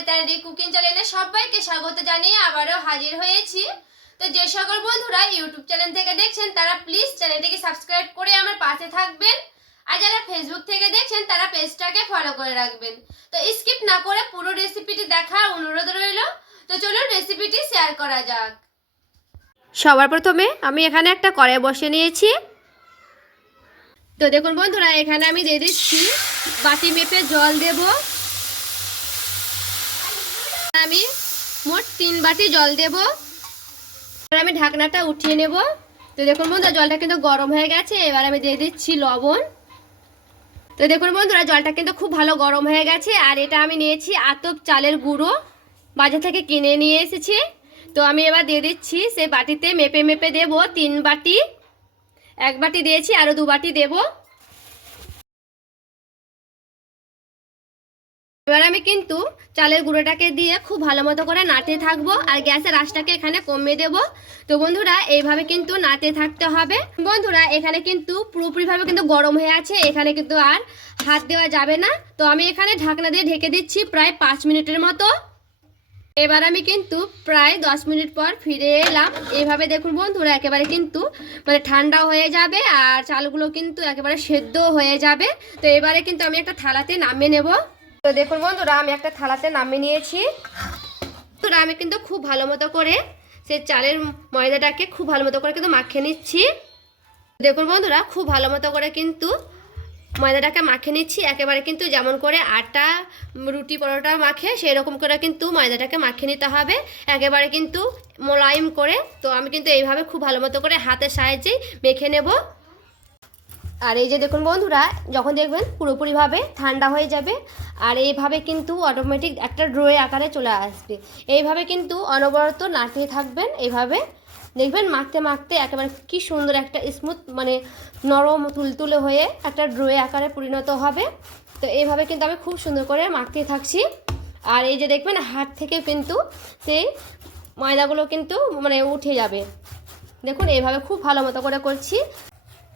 অরিতারি cooking চ্যানেলে সবাইকে স্বাগত জানিয়ে আবারও হাজির হয়েছি। তো যে সকল বন্ধুরা ইউটিউব চ্যানেল থেকে দেখছেন তারা প্লিজ চ্যানেলটিকে সাবস্ক্রাইব করে আমার পাশে থাকবেন, আর যারা ফেসবুক থেকে দেখছেন তারা পেজটাকে ফলো করে রাখবেন। তো স্কিপ না করে পুরো রেসিপিটি দেখার অনুরোধ রইল। তো চলুন রেসিপিটি শেয়ার করা যাক। সবার প্রথমে আমি এখানে একটা কড়াই বসিয়ে নিয়েছি। তো দেখুন বন্ধুরা, এখানে আমি দিয়ে দিচ্ছি বাটি মেপে জল দেব। আমি মোট 3 বাটি জল দেব। আমি ঢাকনাটা উঠিয়ে নেব। তো দেখুন বন্ধুরা, জলটা কিন্তু গরম হয়ে গেছে। এবার আমি দিয়ে দিচ্ছি লবণ। তো দেখুন বন্ধুরা, জলটা কিন্তু খুব ভালো গরম হয়ে গেছে। আর এটা আমি নিয়েছি আতপ চালের গুঁড়ো, বাজার থেকে কিনে নিয়ে এসেছি। তো আমি এবার দিয়ে দিচ্ছি সেই বাটিতে মেপে মেপে দেব 3 বাটি। 1 বাটি দিয়েছি, আরও 2 বাটি দেব। এবার আমি কিন্তু চালের গুঁড়োটাকে দিয়ে খুব ভালো মতো করে নাড়তে থাকবো, আর গ্যাসের আঁচটাকে এখানে কমিয়ে দেব। তো বন্ধুরা, এইভাবে কিন্তু নাড়তে থাকতে হবে। বন্ধুরা, এখানে কিন্তু পুরোপুরিভাবে কিন্তু গরম হয়ে আছে, এখানে কিন্তু আর হাত দেওয়া যাবে না। তো আমি এখানে ঢাকনা দিয়ে ঢেকে দিচ্ছি প্রায় 5 মিনিটের মতো। এবার আমি কিন্তু প্রায় 10 মিনিট পর ফিরে এলাম। এইভাবে দেখুন বন্ধুরা, একেবারে কিন্তু ঠান্ডা হয়ে যাবে আর চালগুলো কিন্তু একেবারে সেদ্ধ হয়ে যাবে। তো এবারে কিন্তু আমি একটা থালাতে নামিয়ে নেব। তো দেখুন বন্ধুরা, আমি একটা থালাতে নামিয়ে নিয়েছি। বন্ধুরা, আমি কিন্তু খুব ভালো মতো করে সেই চালের ময়দাটাকে খুব ভালো মতো করে কিন্তু মাখিয়ে নিচ্ছি। দেখুন বন্ধুরা, খুব ভালো মতো করে কিন্তু ময়দাটাকে মাখিয়ে নিচ্ছি। একেবারে কিন্তু যেমন করে আটা রুটি পরোটা মাখে সেই রকম করে কিন্তু ময়দাটাকে মাখিয়ে নিতে হবে, একেবারে কিন্তু মোলায়েম করে। তো আমি কিন্তু এইভাবে খুব ভালো মতো করে হাতের সাহায্যেই মেখে নেব। আর এই যে দেখুন বন্ধুরা, যখন দেখবেন পুরোপুরিভাবে ঠান্ডা হয়ে যাবে আর এইভাবে কিন্তু অটোমেটিক একটা ড্রোয়ে আকারে চলে আসবে। এইভাবে কিন্তু অনবরত নাড়তে থাকবেন। এইভাবে দেখবেন মাখতে মাখতে একেবারে কি সুন্দর একটা স্মুথ নরম তুলতুলে হয়ে একটা ড্রোয়ে আকারে পরিণত হবে। তো এইভাবে কিন্তু আমি খুব সুন্দর করে মাখতে থাকছি। আর এই যে দেখবেন হাত থেকে কিন্তু সেই ময়দাগুলো কিন্তু উঠে যাবে। দেখুন এইভাবে খুব ভালো মতো করে করছি।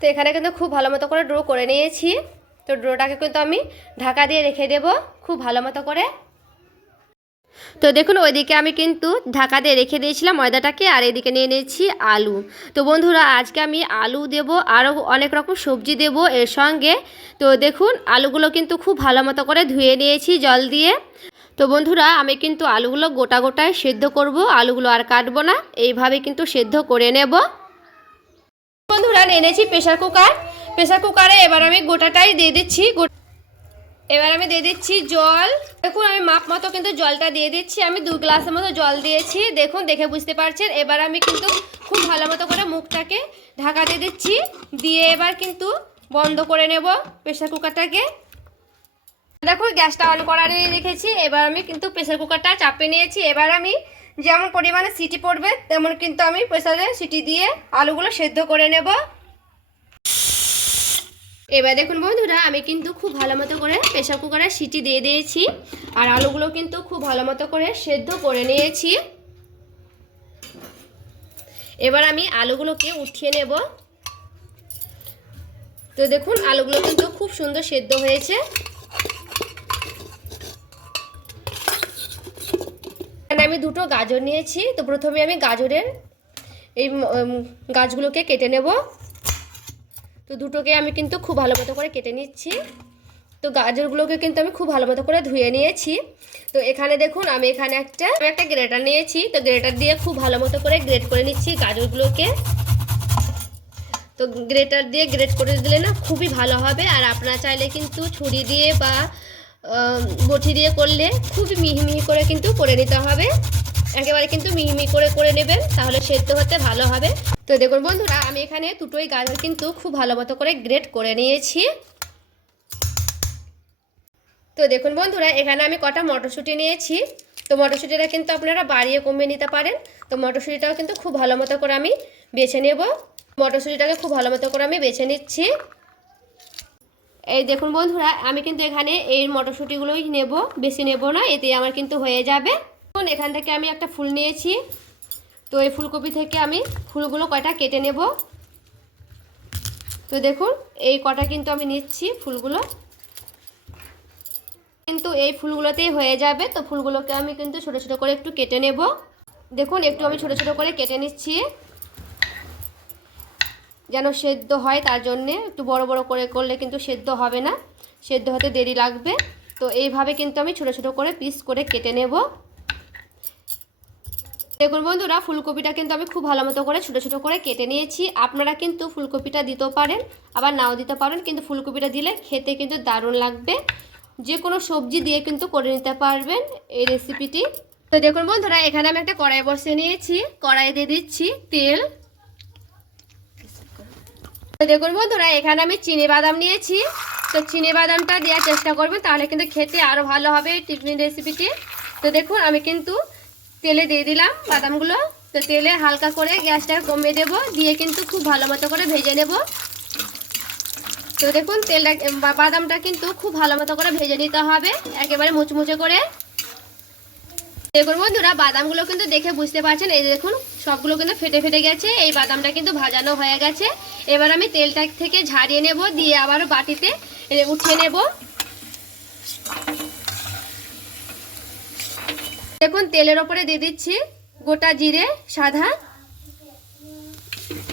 তো এখানে কিন্তু খুব ভালো মতো করে ড্রো করে নিয়েছি। তো ড্রোটাকে কিন্তু আমি ঢাকা দিয়ে রেখে দেব খুব ভালো মতো করে। তো দেখুন, ওইদিকে আমি কিন্তু ঢাকা দিয়ে রেখে দিয়েছিলাম ময়দাটাকে, আর এদিকে নিয়ে নিয়েছি আলু। তো বন্ধুরা, আজকে আমি আলু দেব, আরও অনেক রকম সবজি দেব এর সঙ্গে। তো দেখুন, আলুগুলো কিন্তু খুব ভালো মতো করে ধুয়ে নিয়েছি জল দিয়ে। তো বন্ধুরা, আমি কিন্তু আলুগুলো গোটা গোটায় সেদ্ধ করব, আলুগুলো আর কাটবো না, এইভাবে কিন্তু সেদ্ধ করে নেব। বন্ধুরা, এনেছি প্রেসার কুকার। প্রেসার কুকারে এবার আমি গোটাটাই দিয়ে দিচ্ছি। এবার আমি দিয়ে দিচ্ছি জল। দেখুন, আমি মাপ মতো কিন্তু জলটা দিয়ে দিচ্ছি। আমি 2 গ্লাসের মতো জল দিয়েছি, দেখুন দেখে বুঝতে পারছেন। এবার আমি কিন্তু খুব ভালো মতো করে মুখটাকে ঢাকা দিয়ে দিচ্ছি, দিয়ে এবার কিন্তু বন্ধ করে নেব প্রেসার কুকারটাকে। দেখুন, গ্যাসটা অন করা রেখেছি। এবার আমি কিন্তু প্রেসার কুকারটা চাপে নিয়েছি। এবার আমি যেমন পরিমাণে সিটি পড়বে তেমন কিন্তু আমি প্রেসারে সিটি দিয়ে আলুগুলো সেদ্ধ করে নেব। এবার দেখুন বন্ধুরা, আমি কিন্তু খুব ভালো মতো করে প্রেসার কুকারে সিটি দিয়ে দিয়েছি, আর আলুগুলো কিন্তু খুব ভালো মতো করে সেদ্ধ করে নিয়েছি। এবার আমি আলুগুলোকে উঠিয়ে নেব। তো দেখুন, আলুগুলো কিন্তু খুব সুন্দর সেদ্ধ হয়েছে। এখানে আমি 2টো গাজর নিয়েছি। তো প্রথমে আমি গাজরের এই গাছগুলোকে কেটে নেব। তো দুটোকে আমি কিন্তু খুব ভালো মতো করে কেটে নিচ্ছি। তো গাজরগুলোকে কিন্তু আমি খুব ভালো মতো করে ধুয়ে নিয়েছি। তো এখানে দেখুন, আমি এখানে একটা গ্রেটার নিয়েছি। তো গ্রেটার দিয়ে খুব ভালো মতো করে গ্রেট করে নিচ্ছি গাজরগুলোকে। তো গ্রেটার দিয়ে গ্রেট করে দিলে না খুবই ভালো হবে। আর আপনারা চাইলে কিন্তু ছুরি দিয়ে বা বটি দিয়ে করলে খুবই মিহি মিহি করে কিন্তু করে নিতে হবে। একেবারে কিন্তু মিহি মিহি করে করে নেবেন, তাহলে সেদ্ধ হতে ভালো হবে। তো দেখুন বন্ধুরা, আমি এখানে দুটোই গাজর কিন্তু খুব ভালো মতো করে গ্রেট করে নিয়েছি। তো দেখুন বন্ধুরা, এখানে আমি কটা মটরশুঁটি নিয়েছি। তো মটরশুঁটিটা কিন্তু আপনারা বাড়িয়ে কমিয়ে নিতে পারেন। তো মটরশুঁটিটাও কিন্তু খুব ভালো মতো করে আমি বেছে নেব। মটরশুঁটিটাকে খুব ভালো মতো করে আমি বেছে নিচ্ছি। এই দেখুন বন্ধুরা, আমি কিন্তু এখানে এই মটরশুঁটিগুলোই নেব, বেশি নেব না, এতে আমার কিন্তু হয়ে যাবে। এখন এখান থেকে আমি একটা ফুল নিয়েছি। তো এই ফুলকপি থেকে আমি ফুলগুলো কয়টা কেটে নেব। তো দেখুন, এই কটা কিন্তু আমি নিচ্ছি ফুলগুলো। কিন্তু এই ফুলগুলোতেই হয়ে যাবে। তো ফুলগুলোকে আমি কিন্তু ছোটো ছোটো করে একটু কেটে নেব। দেখুন একটু আমি ছোটো ছোটো করে কেটে নিচ্ছি যেন সেদ্ধ হয়, তার জন্যে একটু বড় বড় করে করলে কিন্তু সেদ্ধ হবে না, সেদ্ধ হতে দেরি লাগবে। তো এইভাবে কিন্তু আমি ছোটো ছোটো করে পিস করে কেটে নেব। দেখুন বন্ধুরা, ফুলকপিটা কিন্তু আমি খুব ভালো মতো করে ছোটো ছোটো করে কেটে নিয়েছি। আপনারা কিন্তু ফুলকপিটা দিতেও পারেন, আবার নাও দিতে পারেন, কিন্তু ফুলকপিটা দিলে খেতে কিন্তু দারুণ লাগবে। যে কোনো সবজি দিয়ে কিন্তু করে নিতে পারবেন এই রেসিপিটি। তো দেখুন বন্ধুরা, এখানে আমি একটা কড়াই বসিয়ে নিয়েছি, কড়াই দিয়ে দিচ্ছি তেল। তো দেখুন বন্ধুরা, এখানে আমি চিনি বাদাম নিয়েছি। তো চিনি বাদামটা দেওয়ার চেষ্টা করবেন, তাহলে কিন্তু খেতে আরও ভালো হবে এই টিফিন রেসিপিটি। তো দেখুন আমি কিন্তু তেলে দিয়ে দিলাম বাদামগুলো। তো তেলে হালকা করে গ্যাসটা কমিয়ে দেব, দিয়ে কিন্তু খুব ভালো মতো করে ভেজে নেব। তো দেখুন তেলটা বাদামটা কিন্তু খুব ভালো মতো করে ভেজে নিতে হবে, একেবারে মুচমুচে করে। দেখুন বন্ধুরা, বাদামগুলো কিন্তু দেখে বুঝতে পারছেন, এই দেখুন সবগুলো কিন্তু ফেটে ফেটে গেছে। এই বাদামটা কিন্তু ভাজানো হয়ে গেছে। এবার আমি তেলটা থেকে ঝাড়িয়ে নেব, দিয়ে আবারও বাটিতে উঠিয়ে নেব। দেখুন তেলের ওপরে দিয়ে দিচ্ছি গোটা জিরে সাদা।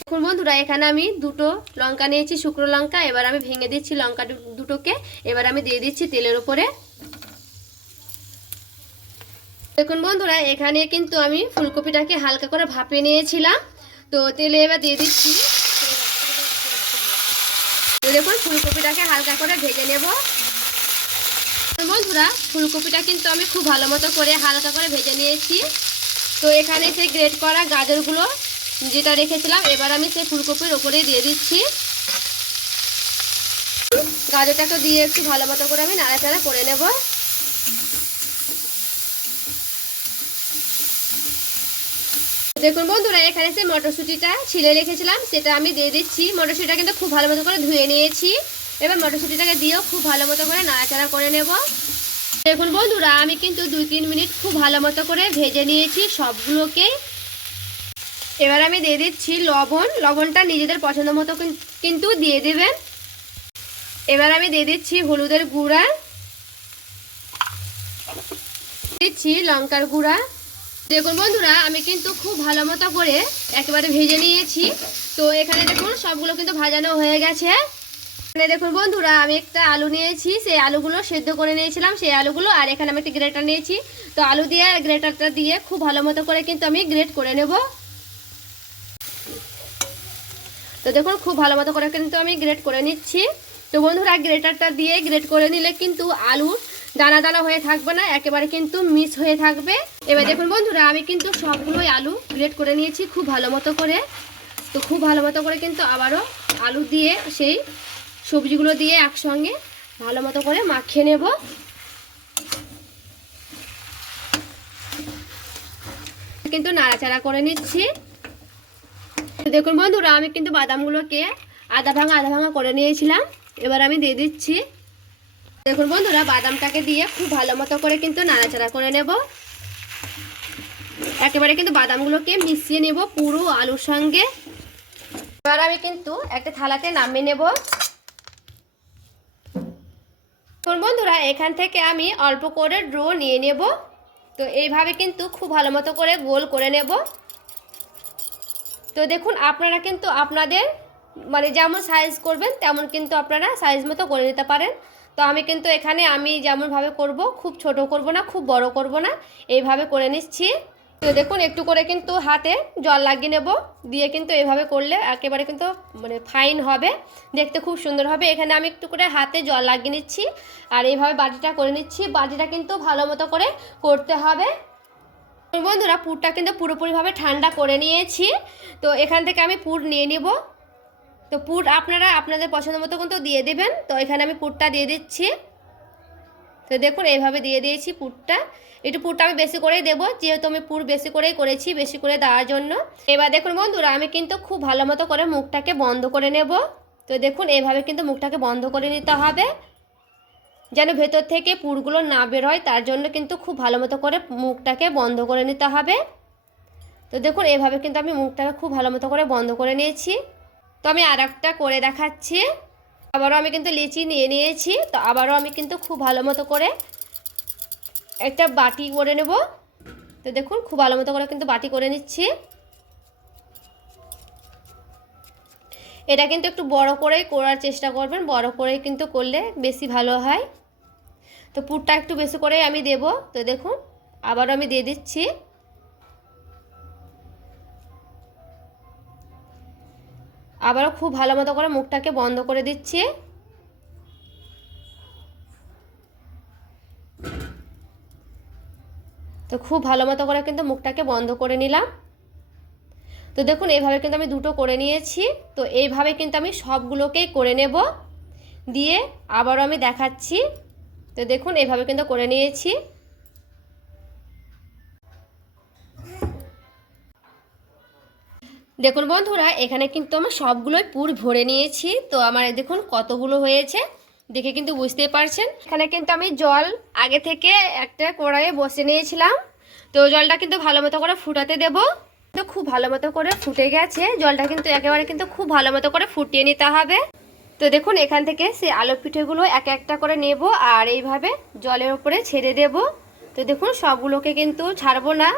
দেখুন বন্ধুরা, এখানে আমি দুটো লঙ্কা নিয়েছি, শুকনো লঙ্কা। এবার আমি ভেঙে দিচ্ছি লঙ্কা দুটোকে, এবার আমি দিয়ে দিচ্ছি তেলের ওপরে। দেখুন বন্ধুরা, এখানে কিন্তু আমি ফুলকপিটাকে হালকা করে ভাপিয়ে নিয়েছিলাম। তো তেলে এবার দিয়ে দিচ্ছি। তো দেখুন ফুলকপিটাকে হালকা করে ভেজে নেব। বন্ধুরা, ফুলকপিটা কিন্তু আমি খুব ভালো মতো করে হালকা করে ভেজে নিয়েছি। তো এখানে সেই গ্রেট করা গাজরগুলো যেটা রেখেছিলাম, এবার আমি সেই ফুলকপির ওপরেই দিয়ে দিচ্ছি। গাজরটাকে দিয়ে একটু ভালো মতো করে আমি নাড়াচাড়া করে নেব। দেখুন বন্ধুরা, এখানে সেই মটরশুঁটিটা ছিলে রেখেছিলাম, সেটা আমি দিয়ে দিচ্ছি। মটরশুঁটিটা কিন্তু খুব ভালো মতো করে ধুয়ে নিয়েছি। এবার মটরশুঁটিটাকে দিয়েও খুব ভালো মতো করে নাড়াচাড়া করে নেব। দেখুন বন্ধুরা, আমি কিন্তু 2-3 মিনিট খুব ভালো মতো করে ভেজে নিয়েছি সবগুলোকে। এবার আমি দিয়ে দিচ্ছি লবণ। লবণটা নিজেদের পছন্দ মতো কিন্তু দিয়ে দেবেন। এবার আমি দিয়ে দিচ্ছি হলুদের গুঁড়া, দিচ্ছি লঙ্কার গুঁড়া। দেখুন বন্ধুরা, আমি কিন্তু খুব ভালো মতো করে একেবারে ভেজে নিয়েছি। তো এখানে দেখুন সবগুলো কিন্তু ভাজানো হয়ে গেছে। এখানে দেখুন বন্ধুরা, আমি একটা আলু নিয়েছি, সেই আলুগুলো সেদ্ধ করে নিয়েছিলাম, সেই আলুগুলো। আর এখানে আমি একটা গ্রেটার নিয়েছি। তো আলু দিয়ে গ্রেটারটা দিয়ে খুব ভালো মতো করে কিন্তু আমি গ্রেট করে নেব। তো দেখুন খুব ভালো মতো করে কিন্তু আমি গ্রেট করে নিচ্ছি। তো বন্ধুরা, গ্রেটারটা দিয়ে গ্রেট করে নিলে কিন্তু আলু দানা দানা হয়ে থাকবে না, একেবারে কিন্তু মিক্স হয়ে থাকবে। এবার দেখুন বন্ধুরা, আমি কিন্তু সবগুলোই আলু গ্রেট করে নিয়েছি খুব ভালো মতো করে। তো খুব ভালো মতো করে কিন্তু আবারও আলু দিয়ে সেই সবজিগুলো দিয়ে একসঙ্গে ভালো মতো করে মাখিয়ে নেব। কিন্তু নাড়াচাড়া করে নিচ্ছি। দেখুন বন্ধুরা, আমি কিন্তু বাদামগুলোকে আধা ভাঙা করে নিয়েছিলাম। এবার আমি দিয়ে দিচ্ছি। দেখুন বন্ধুরা, বাদামটাকে দিয়ে খুব ভালো মতো করে কিন্তু নাড়াচাড়া করে নেব। একেবারে কিন্তু বাদামগুলোকে মিশিয়ে নেব পুরো আলুর সঙ্গে। এবার আমি কিন্তু একটা থালাতে নামিয়ে নেব। দেখুন বন্ধুরা, এখান থেকে আমি অল্প করে ড্রো নিয়ে নেব। তো এইভাবে কিন্তু খুব ভালো মতো করে গোল করে নেব। তো দেখুন আপনারা কিন্তু আপনাদের মানে যেমন সাইজ করবেন তেমন কিন্তু আপনারা সাইজ মতো করে নিতে পারেন। তো আমি কিন্তু এখানে আমি যেমনভাবে করব, খুব ছোট করব না, খুব বড় করব না, এইভাবে করে নিচ্ছি। তো দেখুন একটু করে কিন্তু হাতে জল লাগিয়ে নেব, দিয়ে কিন্তু এইভাবে করলে একেবারে কিন্তু মানে ফাইন হবে, দেখতে খুব সুন্দর হবে। এখানে আমি একটু করে হাতে জল লাগিয়ে নিচ্ছি আর এইভাবে বাটিটা করে নিচ্ছি। বাটিটা কিন্তু ভালো মতো করে করতে হবে। বন্ধুরা, পুরটা কিন্তু পুরোপুরিভাবে ঠান্ডা করে নিয়েছি। তো এখান থেকে আমি পুর নিয়ে নিব। তো পুর আপনারা আপনাদের পছন্দ মতো কিন্তু দিয়ে দেবেন। তো এখানে আমি পুরটা দিয়ে দিচ্ছি। তো দেখুন এইভাবে দিয়ে দিয়েছি পুরটা। একটু পুরটা আমি বেশি করেই দেবো, যেহেতু আমি পুর বেশি করেই করেছি, বেশি করে দেওয়ার জন্য। এবার দেখুন বন্ধুরা, আমি কিন্তু খুব ভালো মতো করে মুখটাকে বন্ধ করে নেব। তো দেখুন এইভাবে কিন্তু মুখটাকে বন্ধ করে নিতে হবে, যেন ভেতর থেকে পুরগুলো না বের হয়, তার জন্য কিন্তু খুব ভালো মতো করে মুখটাকে বন্ধ করে নিতে হবে। তো দেখুন এইভাবে কিন্তু আমি মুখটাকে খুব ভালো মতো করে বন্ধ করে নিয়েছি। তো আমি আর একটা করে দেখাচ্ছি। আবারও আমি কিন্তু লিচি নিয়ে নিয়েছি। তো আবারও আমি কিন্তু খুব ভালো মতো করে একটা বাটি করে নেব। তো দেখুন খুব ভালো মতো করে কিন্তু বাটি করে নিচ্ছি। এটা কিন্তু একটু বড় করেই করার চেষ্টা করবেন, বড় করেই কিন্তু করলে বেশি ভালো হয়। তো পুরটা একটু বেশি করেই আমি দেব। তো দেখুন আবারও আমি দিয়ে দিচ্ছি। আবারও খুব ভালো মতো করে মুখটাকে বন্ধ করে দিচ্ছি। তো খুব ভালো মতো করে কিন্তু মুখটাকে বন্ধ করে নিলাম। তো দেখুন এইভাবে কিন্তু আমি দুটো করে নিয়েছি। তো এইভাবে কিন্তু আমি সবগুলোকেই করে নেব, দিয়ে আবারও আমি দেখাচ্ছি। তো দেখুন এইভাবে কিন্তু করে নিয়েছি। দেখুন বন্ধুরা এখানে কিন্তু আমি সবগুলোই পুর ভরে নিয়েছি। তো আমার দেখুন কতগুলো হয়েছে দেখে কিন্তু বুঝতেই পারছেন। এখানে কিন্তু আমি জল আগে থেকে একটা কড়াইয়ে বসে নিয়েছিলাম। তো জলটা কিন্তু ভালো মতো করে ফুটাতে দেব। তো খুব ভালো মতো করে ফুটে গেছে জলটা, কিন্তু একেবারে কিন্তু খুব ভালো মতো করে ফুটিয়ে নিতে হবে। তো দেখুন এখান থেকে সেই আলু পিঠেগুলো এক একটা করে নেব আর এইভাবে জলের উপরে ছেড়ে দেব। তো দেখুন সবগুলোকে কিন্তু ছাড়বো না,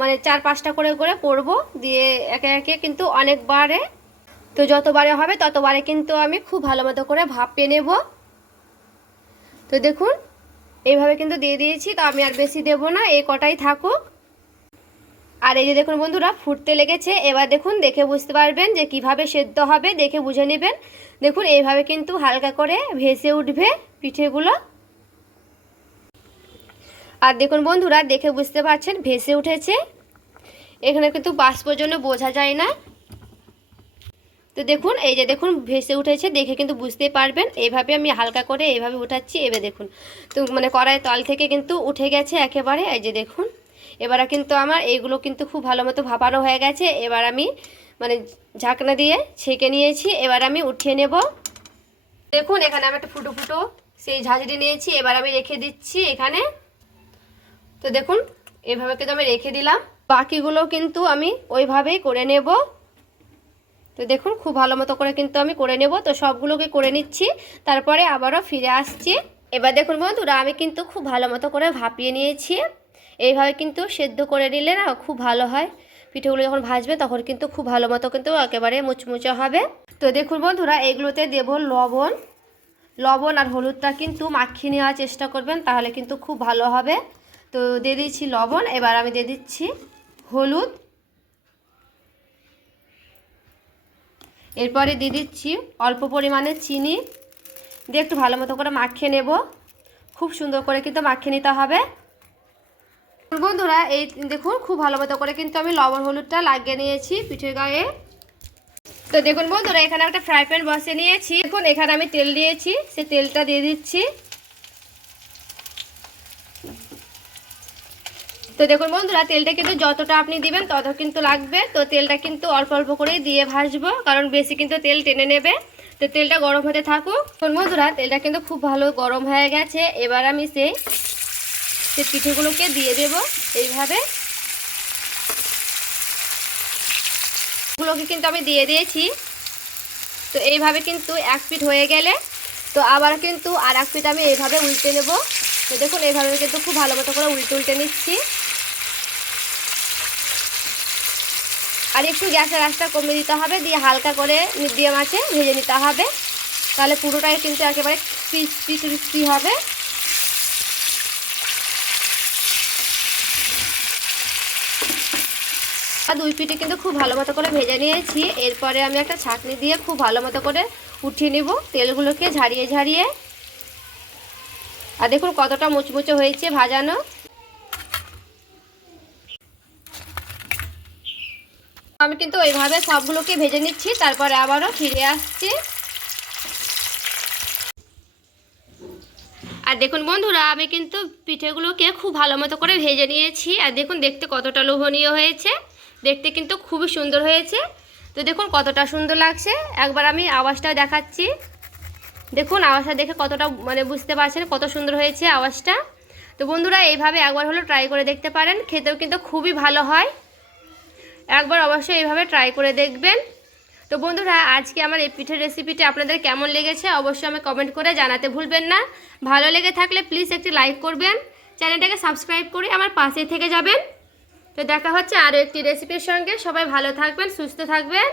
মানে 4-5টা করে করে করব, দিয়ে একে একে কিন্তু অনেকবারে, তো যতবারে হবে ততবারে কিন্তু আমি খুব ভালো মতো করে ভাপিয়ে নেব। তো দেখুন এইভাবে কিন্তু দিয়ে দিয়েছি। তো আমি আর বেশি দেব না, এই কটাই থাকুক। আর এই যে দেখুন বন্ধুরা ফুটতে লেগেছে। এবার দেখুন দেখে বুঝতে পারবেন যে কিভাবে সেদ্ধ হবে, দেখে বুঝে নেবেন। দেখুন এইভাবে কিন্তু হালকা করে ভেসে উঠবে পিঠেগুলো। আর দেখুন বন্ধুরা দেখে বুঝতে পারছেন ভেসে উঠেছে, এখানে কিন্তু বাষ্পর জন্য বোঝা যায় না। তো দেখুন এই যে দেখুন ভেসে উঠেছে, দেখে কিন্তু বুঝতেই পারবেন। এইভাবে আমি হালকা করে এইভাবে উঠাচ্ছি। এবার দেখুন তো মানে কড়াইয়ের তল থেকে কিন্তু উঠে গেছে একেবারে। এই যে দেখুন এবার কিন্তু আমার এইগুলো কিন্তু খুব ভালো মতো ভাপানো হয়ে গেছে। এবার আমি মানে ঢাকনা দিয়ে ছেঁকে নিয়েছি, এবার আমি উঠিয়ে নেব। দেখুন এখানে আমি একটা ফুটো ফুটো সেই ঝাঁঝরি নিয়েছি, এবার আমি রেখে দিচ্ছি এখানে। তো দেখুন এভাবে কিন্তু আমি রেখে দিলাম। বাকিগুলো কিন্তু আমি ওইভাবেই করে নেব। তো দেখুন খুব ভালো মতো করে কিন্তু আমি করে নেব। তো সবগুলোকে করে নিচ্ছি, তারপরে আবারও ফিরে আসছি। এবার দেখুন বন্ধুরা আমি কিন্তু খুব ভালো মতো করে ভাপিয়ে নিয়েছি। এইভাবে কিন্তু সেদ্ধ করে নিলে না খুব ভালো হয়। পিঠেগুলো যখন ভাজবে তখন কিন্তু খুব ভালো মতো কিন্তু একেবারে মুচমুচে হবে। তো দেখুন বন্ধুরা এগুলোতে দেব লবণ। লবণ আর হলুদটা কিন্তু মাখিয়ে নেওয়ার চেষ্টা করবেন, তাহলে কিন্তু খুব ভালো হবে। তো দিয়ে দিচ্ছি লবণ, এবার আমি দিয়ে দিচ্ছি হলুদ, এরপরে দিয়ে দিচ্ছি অল্প পরিমাণে চিনি, দিয়ে একটু ভালো মতো করে মাখিয়ে নেব। খুব সুন্দর করে কিন্তু মাখিয়ে নিতে হবে। বন্ধুরা এই দেখুন খুব ভালো মতো করে কিন্তু আমি লবণ হলুদটা লাগিয়ে নিয়েছি পিঠের গায়ে। তো দেখুন বন্ধুরা এখানে একটা ফ্রাই প্যান বসিয়ে নিয়েছি। দেখুন এখানে আমি তেল দিয়েছি, সেই তেলটা দিয়ে দিচ্ছি। তো দেখুন বন্ধুরা তেলটা কিন্তু যতটা আপনি দিবেন তত কিন্তু লাগবে। তো তেলটা কিন্তু অল্প অল্প করেই দিয়ে ভাজবো, কারণ বেশি কিন্তু তেল টেনে নেবে। তো তেলটা গরম হতে থাকুক। বন্ধুরা তেলটা কিন্তু খুব ভালো গরম হয়ে গেছে। এবার আমি সেই পিঠেগুলোকে দিয়ে দেব এইভাবে। গুলোকে কিন্তু আমি দিয়ে দিয়েছি। তো এইভাবে কিন্তু এক পিঠ হয়ে গেলে তো আবার কিন্তু আর এক পিঠ আমি এইভাবে উল্টে নেব। তো দেখুন এইভাবে কিন্তু খুব ভালো মতো করে উল্টে নিচ্ছি। আর একটু গ্যাসের আঁচটা কমিয়ে দিতে হবে, দিয়ে হালকা করে মিডিয়াম আঁচে ভেজে নিতে হবে, তাহলে পুরোটাই কিন্তু একেবারে ক্রিস্পি ক্রিস্পি হবে। আর দুই পিঠে কিন্তু খুব ভালো মতো করে ভেজে নিয়েছি। এরপরে আমি একটা ছাঁকনি দিয়ে খুব ভালো মতো করে উঠিয়ে নিব তেলগুলোকে ঝারিয়ে ঝারিয়ে। আর দেখুন কতটা মুচমুচে হয়েছে ভাজানো। আমি কিন্তু এইভাবে সবগুলোকে ভেজে নিচ্ছি, তারপরে আবারও ফিরে আসছি। আর দেখুন বন্ধুরা আমি কিন্তু পিঠেগুলোকে খুব ভালো মতো করে ভেজে নিয়েছি। আর দেখুন দেখতে কতটা লোভনীয় হয়েছে, দেখতে কিন্তু খুবই সুন্দর হয়েছে। তো দেখুন কতটা সুন্দর লাগছে, একবার আমি আওয়াজটা দেখাচ্ছি। দেখুন আওয়াজটা দেখে কতটা মানে বুঝতে পারছেন কত সুন্দর হয়েছে আওয়াজটা। তো বন্ধুরা এইভাবে একবার হলো ট্রাই করে দেখতে পারেন, খেতেও কিন্তু খুবই ভালো হয়। একবার অবশ্যই এইভাবে ট্রাই করে দেখবেন। তো বন্ধুরা আজকে আমার এই পিঠের রেসিপিটা আপনাদের কেমন লেগেছে অবশ্যই আমি কমেন্ট করে জানাতে ভুলবেন না। ভালো লেগে থাকলে প্লিজ একটি লাইক করবেন, চ্যানেলটাকে সাবস্ক্রাইব করে আমার পাশে থেকে যাবেন। তো দেখা হচ্ছে আরও একটি রেসিপির সঙ্গে। সবাই ভালো থাকবেন, সুস্থ থাকবেন।